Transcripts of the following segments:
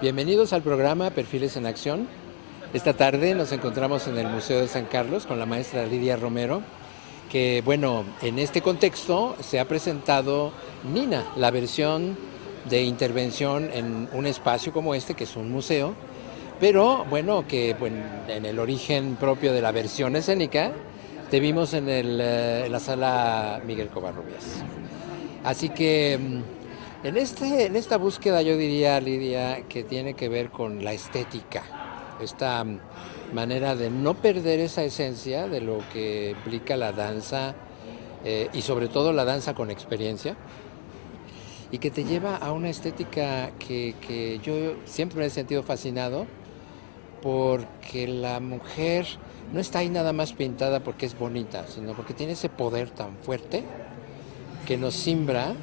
Bienvenidos al programa Perfiles en Acción. Esta tarde nos encontramos en el Museo de San Carlos con la maestra Lidia Romero, que bueno, en este contexto se ha presentado Nina, la versión de intervención en un espacio como este, que es un museo, pero bueno, en el origen propio de la versión escénica, te vimos en la sala Miguel Covarrubias. Así que en esta búsqueda yo diría, Lidia, que tiene que ver con la estética, esta manera de no perder esa esencia de lo que implica la danza y sobre todo la danza con experiencia, y que te lleva a una estética que yo siempre me he sentido fascinado, porque la mujer no está ahí nada más pintada porque es bonita, sino porque tiene ese poder tan fuerte que nos simbra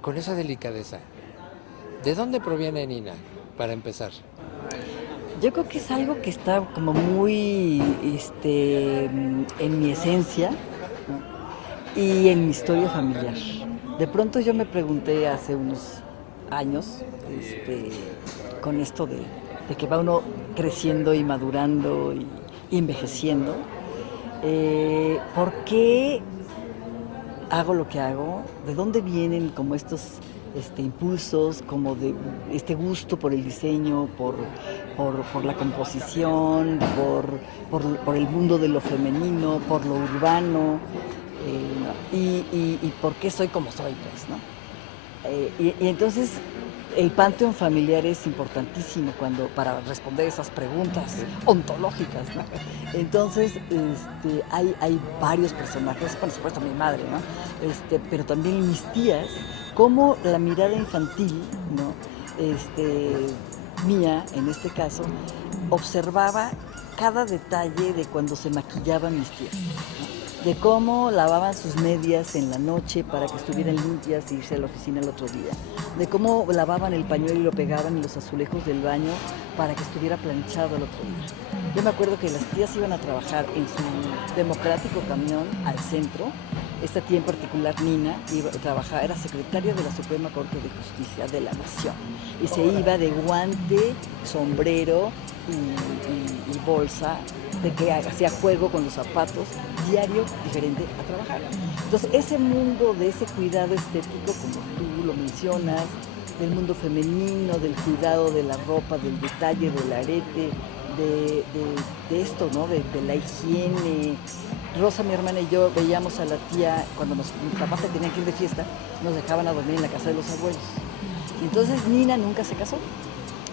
con esa delicadeza. ¿De dónde proviene Nina, para empezar? Yo creo que es algo que está como muy en mi esencia, ¿no? Y en mi historia familiar. De pronto yo me pregunté hace unos años, con esto de que va uno creciendo y madurando y envejeciendo, ¿por qué hago lo que hago? ¿De dónde vienen como estos impulsos, como de este gusto por el diseño, por la composición, por el mundo de lo femenino, por lo urbano, y por qué soy como soy, pues, ¿no? Y entonces el panteón familiar es importantísimo para responder esas preguntas ontológicas, ¿no? Entonces, hay varios personajes, por supuesto mi madre, ¿no? Pero también mis tías, como la mirada infantil, ¿no? Mía, en este caso, observaba cada detalle de cuando se maquillaban mis tías, ¿no? De cómo lavaban sus medias en la noche para que estuvieran limpias e irse a la oficina el otro día, de cómo lavaban el pañuelo y lo pegaban en los azulejos del baño para que estuviera planchado el otro día. Yo me acuerdo que las tías iban a trabajar en su democrático camión al centro. Esta tía en particular, Nina, iba a trabajar, era secretaria de la Suprema Corte de Justicia de la Nación, y se iba de guante, sombrero y bolsa, de que hacía juego con los zapatos, diario diferente a trabajar. Entonces, ese mundo de ese cuidado estético, como tú lo mencionas, del mundo femenino, del cuidado de la ropa, del detalle, del arete, de esto, ¿no? De la higiene. Rosa, mi hermana y yo veíamos a la tía, cuando mis papás se tenían que ir de fiesta, nos dejaban a dormir en la casa de los abuelos. Entonces Nina nunca se casó.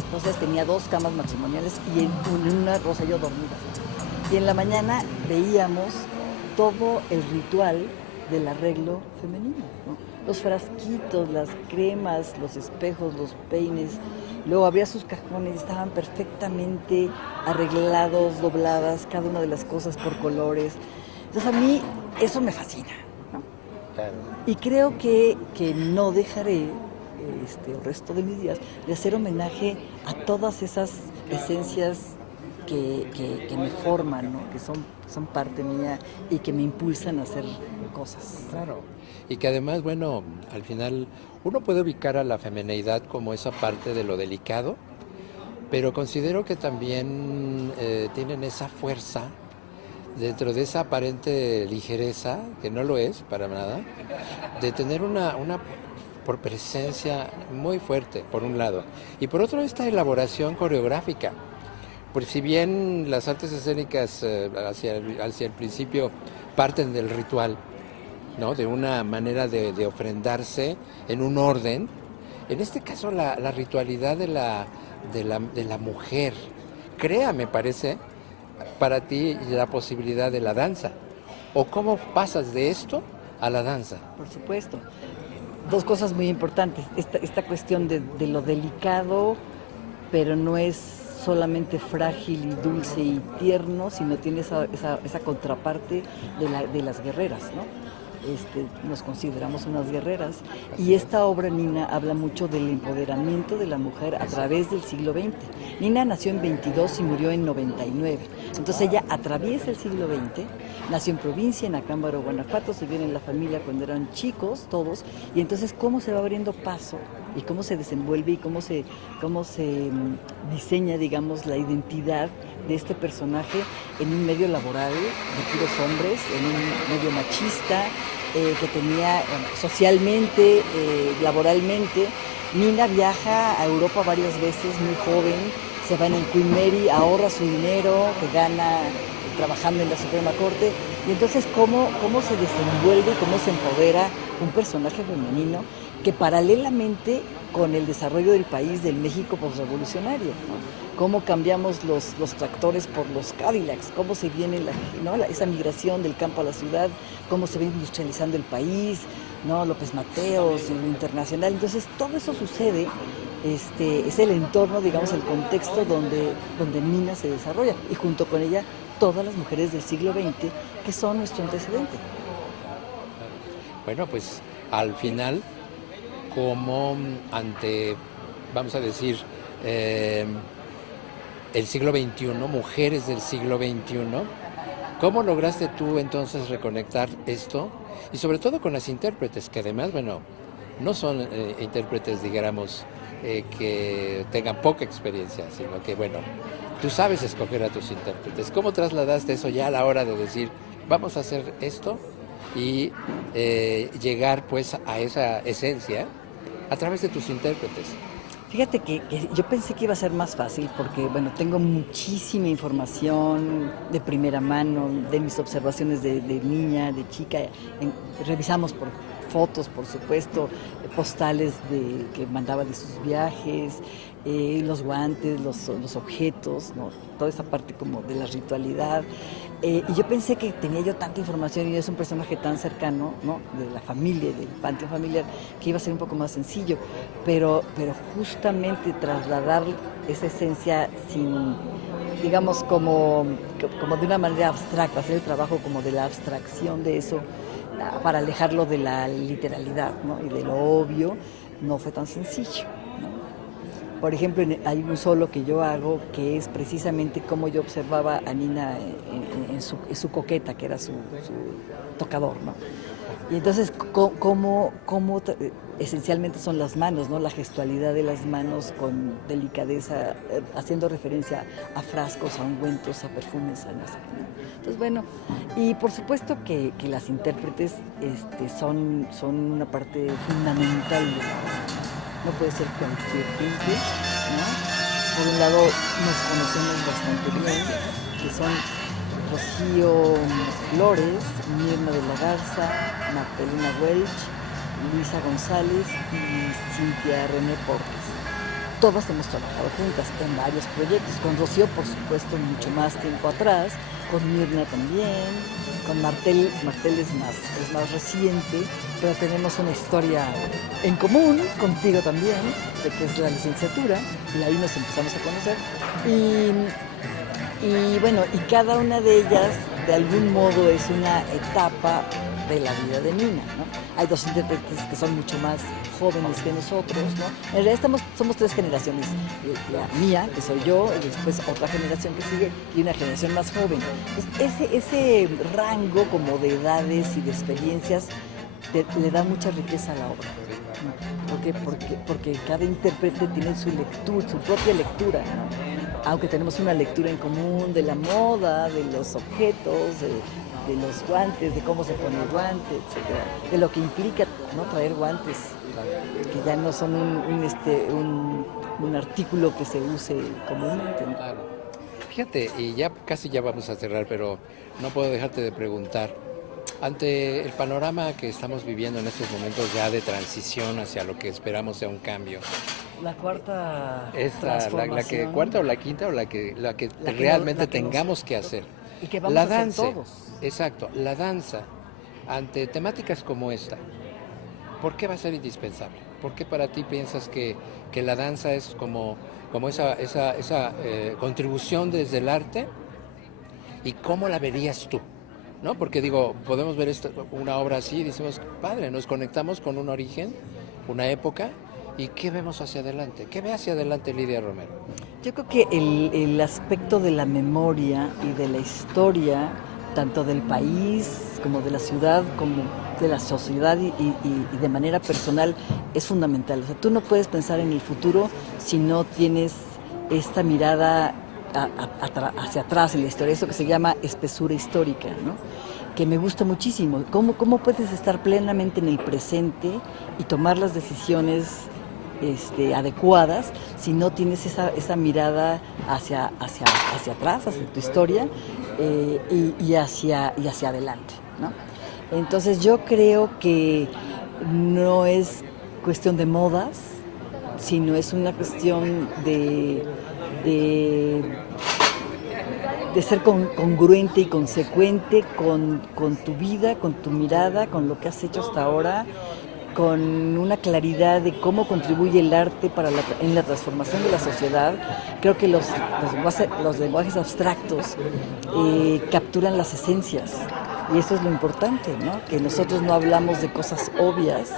Entonces tenía 2 camas matrimoniales y en una Rosa y yo dormidas. Y en la mañana veíamos todo el ritual del arreglo femenino, ¿no? Los frasquitos, las cremas, los espejos, los peines. Luego abría sus cajones, estaban perfectamente arreglados, dobladas, cada una de las cosas por colores. Entonces a mí eso me fascina, ¿no? Claro. Y creo que no dejaré el resto de mis días de hacer homenaje a todas esas esencias que me forman, ¿no? Que son parte mía y que me impulsan a hacer cosas. Claro. Y que además, bueno, al final uno puede ubicar a la femineidad como esa parte de lo delicado, pero considero que también tienen esa fuerza dentro de esa aparente ligereza, que no lo es para nada, de tener una por presencia muy fuerte, por un lado, y por otro esta elaboración coreográfica. Pues si bien las artes escénicas hacia el principio parten del ritual, ¿no? De una manera de ofrendarse en un orden, en este caso la ritualidad de la mujer crea, me parece, para ti la posibilidad de la danza. ¿O cómo pasas de esto a la danza? Por supuesto. 2 cosas muy importantes. Esta cuestión de lo delicado, pero no es solamente frágil y dulce y tierno, sino tiene esa contraparte de las guerreras, ¿no? Nos consideramos unas guerreras, y esta obra, Nina, habla mucho del empoderamiento de la mujer a través del siglo XX. Nina nació en 22 y murió en 99, entonces ella atraviesa el siglo XX, nació en provincia, en Acámbaro, Guanajuato, se viene en la familia cuando eran chicos todos, y entonces cómo se va abriendo paso y cómo se desenvuelve y cómo se diseña, digamos, la identidad de este personaje en un medio laboral de puros hombres, en un medio machista, que tenía socialmente, laboralmente. Nina viaja a Europa varias veces, muy joven, se va en el Queen Mary, ahorra su dinero que gana trabajando en la Suprema Corte, y entonces cómo se desenvuelve y cómo se empodera un personaje femenino que paralelamente con el desarrollo del país, del México posrevolucionario, ¿no? Cómo cambiamos los tractores por los Cadillacs, cómo se viene esa migración del campo a la ciudad, cómo se va industrializando el país, ¿no? López Mateos y lo internacional. Entonces todo eso sucede, es el entorno, digamos, el contexto donde Nina se desarrolla, y junto con ella todas las mujeres del siglo XX que son nuestro antecedente. Bueno, pues al final, como ante, vamos a decir, el siglo XXI, mujeres del siglo XXI, ¿cómo lograste tú entonces reconectar esto? Y sobre todo con las intérpretes, que además, bueno, no son intérpretes, digamos, que tengan poca experiencia, sino que, bueno, tú sabes escoger a tus intérpretes. ¿Cómo trasladaste eso ya a la hora de decir, vamos a hacer esto y llegar pues a esa esencia a través de tus intérpretes? Fíjate que yo pensé que iba a ser más fácil porque, bueno, tengo muchísima información de primera mano, de mis observaciones de niña, de chica. Revisamos por fotos, por supuesto, postales que mandaba de sus viajes, los guantes, los objetos, ¿no? Toda esa parte como de la ritualidad. Y yo pensé que tenía yo tanta información y es un personaje tan cercano, ¿no? De la familia, del panteón familiar, que iba a ser un poco más sencillo. Pero justamente trasladar esa esencia sin, digamos, como de una manera abstracta, hacer el trabajo como de la abstracción de eso, para alejarlo de la literalidad, ¿no? Y de lo obvio, no fue tan sencillo, ¿no? Por ejemplo, hay un solo que yo hago que es precisamente cómo yo observaba a Nina en su coqueta, que era su tocador, ¿no? Y entonces, cómo esencialmente son las manos, ¿no? La gestualidad de las manos con delicadeza, haciendo referencia a frascos, a ungüentos, a perfumes, a no sé qué, ¿no? Entonces, bueno, y por supuesto que las intérpretes son una parte fundamental de la obra. No puede ser cualquier gente, ¿no? Por un lado nos conocemos bastante bien, que son Rocío Flores, Mirna de la Garza, Martelina Welch, Luisa González y Cintia René Portes. Todas hemos trabajado juntas en varios proyectos, con Rocío por supuesto mucho más tiempo atrás, con Mirna también, con Martel es más reciente, pero tenemos una historia en común, contigo también, de que es la licenciatura, y ahí nos empezamos a conocer. Y bueno, y cada una de ellas de algún modo es una etapa de la vida de Nina, ¿no? Hay dos intérpretes que son mucho más jóvenes que nosotros, ¿no? En realidad somos tres generaciones, la mía, que soy yo, y después otra generación que sigue, y una generación más joven. Entonces, ese rango como de edades y de experiencias le da mucha riqueza a la obra, ¿no? Porque cada intérprete tiene su propia lectura, ¿no? Aunque tenemos una lectura en común de la moda, de los objetos, de los guantes, de cómo se pone el guante, etcétera, de lo que implica, ¿no? Traer guantes, que ya no son un artículo que se use comúnmente, ¿no? Claro. Fíjate, y ya casi ya vamos a cerrar, pero no puedo dejarte de preguntar. Ante el panorama que estamos viviendo en estos momentos ya de transición hacia lo que esperamos sea un cambio. La cuarta La cuarta o la quinta o la que realmente tengamos que hacer. Y que vamos a hacer todos. Exacto, la danza ante temáticas como esta. ¿Por qué va a ser indispensable? ¿Por qué para ti piensas que la danza es como esa contribución desde el arte? ¿Y cómo la verías tú? ¿No? Porque digo, podemos ver una obra así y decimos, padre, nos conectamos con un origen, una época, ¿y qué vemos hacia adelante? ¿Qué ve hacia adelante Lidia Romero? Yo creo que el aspecto de la memoria y de la historia, tanto del país como de la ciudad, como de la sociedad y de manera personal es fundamental. O sea, tú no puedes pensar en el futuro si no tienes esta mirada hacia atrás en la historia, eso que se llama espesura histórica, ¿no? Que me gusta muchísimo. ¿Cómo puedes estar plenamente en el presente y tomar las decisiones adecuadas si no tienes esa mirada hacia atrás, hacia tu historia y hacia adelante, ¿no? Entonces yo creo que no es cuestión de modas, sino es una cuestión de ser congruente y consecuente con tu vida, con tu mirada, con lo que has hecho hasta ahora, con una claridad de cómo contribuye el arte en la transformación de la sociedad. Creo que los lenguajes abstractos capturan las esencias, y eso es lo importante, ¿no? Que nosotros no hablamos de cosas obvias,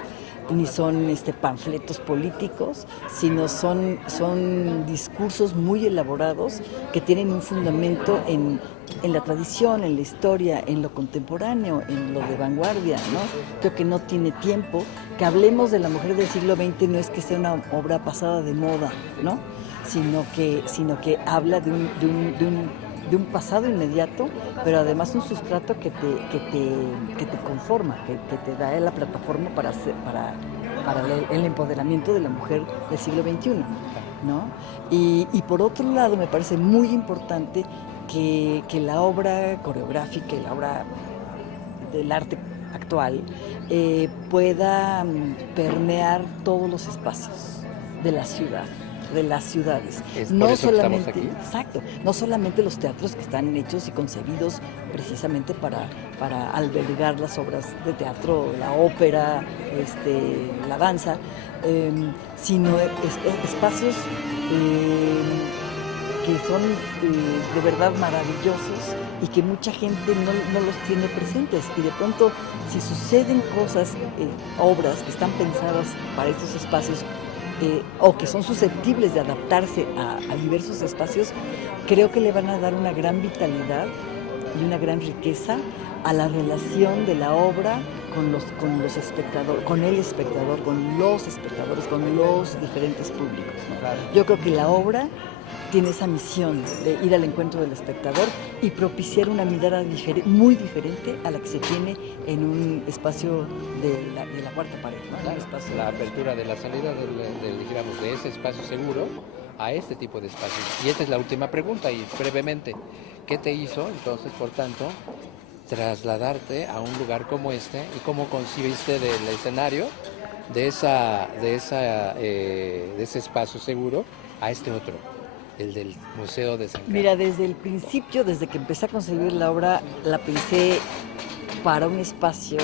ni son panfletos políticos, sino son discursos muy elaborados que tienen un fundamento en la tradición, en la historia, en lo contemporáneo, en lo de vanguardia, ¿no? Creo que no tiene tiempo. Que hablemos de la mujer del siglo XX no es que sea una obra pasada de moda, ¿no? Sino que habla de un pasado inmediato, pero además un sustrato que te conforma, que te da la plataforma para el empoderamiento de la mujer del siglo XXI, ¿no? Y por otro lado me parece muy importante que la obra coreográfica y la obra del arte actual pueda permear todos los espacios de la ciudad, de las ciudades. No solamente, aquí. Exacto, no solamente los teatros que están hechos y concebidos precisamente para albergar las obras de teatro, la ópera, la danza, sino espacios que son de verdad maravillosos y que mucha gente no los tiene presentes, y de pronto si suceden cosas, obras que están pensadas para estos espacios, o que son susceptibles de adaptarse a diversos espacios, creo que le van a dar una gran vitalidad y una gran riqueza a la relación de la obra con los espectadores, con el espectador, con los espectadores, con los diferentes públicos, ¿no? Claro. Yo creo que la obra tiene esa misión de ir al encuentro del espectador y propiciar una mirada muy diferente a la que se tiene en un espacio de la cuarta pared, ¿no? Claro, la apertura de la salida digamos, de ese espacio seguro a este tipo de espacios. Y esta es la última pregunta, y brevemente, ¿qué te hizo entonces, por tanto, trasladarte a un lugar como este, y cómo concibiste del escenario de ese espacio seguro a este otro, el del Museo de San Carlos? Mira, desde el principio, desde que empecé a concebir la obra, la pensé para un espacio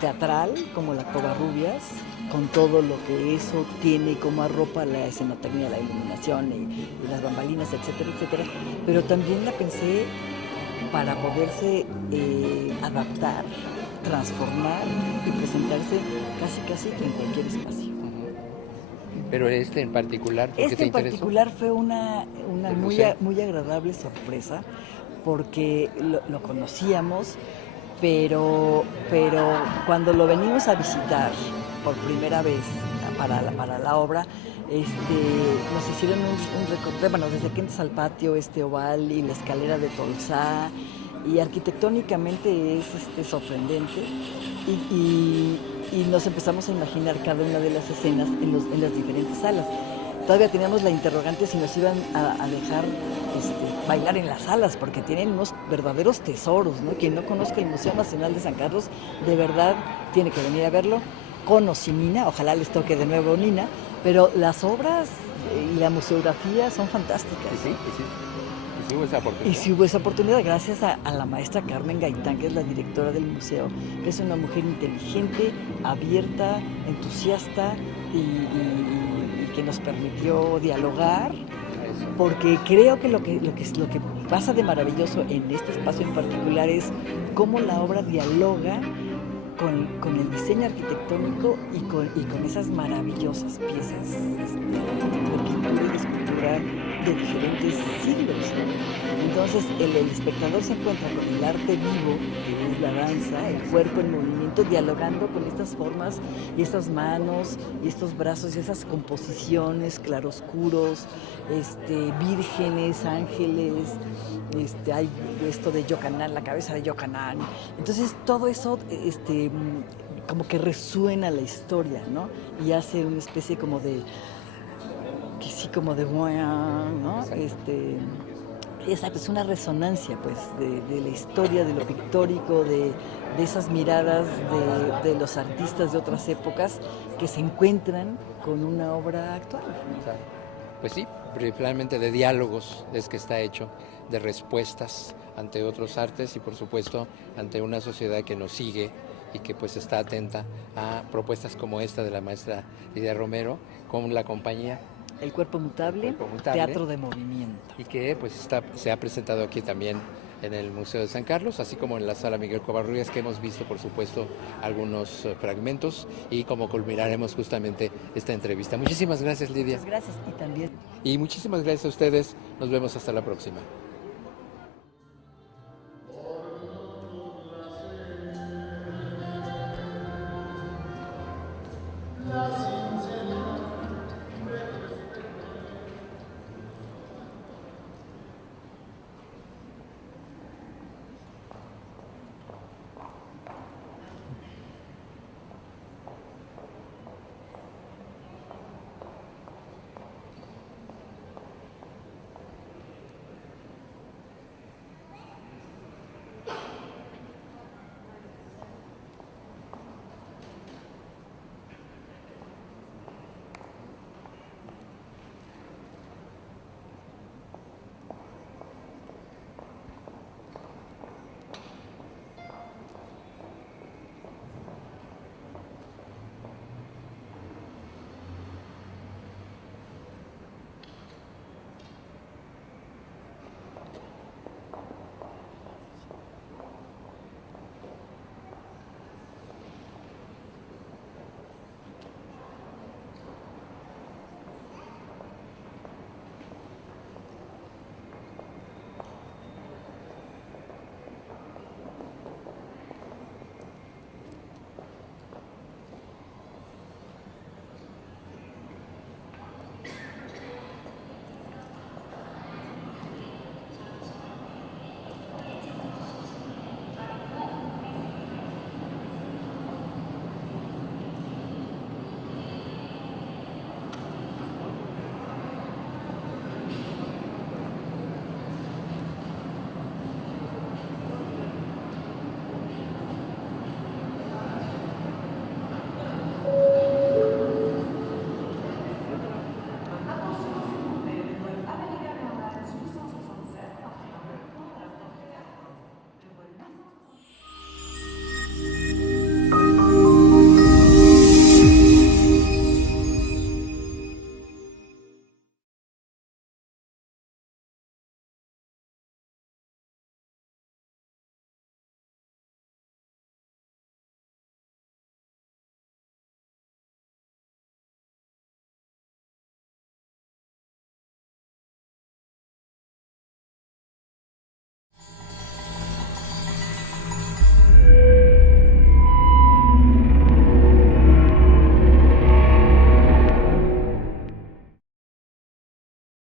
teatral como la Covarrubias, con todo lo que eso tiene, como arropa la escenografía, la iluminación y las bambalinas, etcétera, etcétera. Pero también la pensé para poderse adaptar, transformar y presentarse casi en cualquier espacio. Pero en particular, ¿por qué te interesó? En particular fue una muy agradable sorpresa, porque lo conocíamos, pero cuando lo venimos a visitar por primera vez para la obra, nos hicieron un recorrido, bueno, desde que entras al patio oval y la escalera de Tolsá, y arquitectónicamente es sorprendente, y nos empezamos a imaginar cada una de las escenas en las diferentes salas. Todavía teníamos la interrogante si nos iban a dejar bailar en las salas, porque tienen unos verdaderos tesoros, ¿no? Quien no conozca el Museo Nacional de San Carlos, de verdad tiene que venir a verlo, con o sin Nina, ojalá les toque de nuevo Nina, pero las obras y la museografía son fantásticas. Sí. Y hubo esa oportunidad. Y sí hubo esa oportunidad, gracias a la maestra Carmen Gaitán, que es la directora del museo, que es una mujer inteligente, abierta, entusiasta y que nos permitió dialogar, porque creo que lo que pasa de maravilloso en este espacio en particular es cómo la obra dialoga con el diseño arquitectónico y con esas maravillosas piezas de pintura y de escultura de diferentes siglos, ¿no? Entonces el espectador se encuentra con el arte vivo la danza, el cuerpo en movimiento, dialogando con estas formas y estas manos y estos brazos y esas composiciones, claroscuros, vírgenes, ángeles, hay esto de Yocanan, la cabeza de Yocanan. Entonces todo eso como que resuena la historia, ¿no? Y hace una especie como de, que sí, como de, ¿no? Exacto, es una resonancia pues de la historia, de lo pictórico, de esas miradas de los artistas de otras épocas que se encuentran con una obra actual. Pues sí, principalmente de diálogos es que está hecho, de respuestas ante otros artes y por supuesto ante una sociedad que nos sigue y que pues está atenta a propuestas como esta de la maestra Lidia Romero con la compañía El Cuerpo Mutable, teatro de movimiento. Y que pues se ha presentado aquí también en el Museo de San Carlos, así como en la Sala Miguel Covarrubias, que hemos visto por supuesto algunos fragmentos y como culminaremos justamente esta entrevista. Muchísimas gracias, Lidia. Muchas gracias y también. Y muchísimas gracias a ustedes. Nos vemos hasta la próxima. Las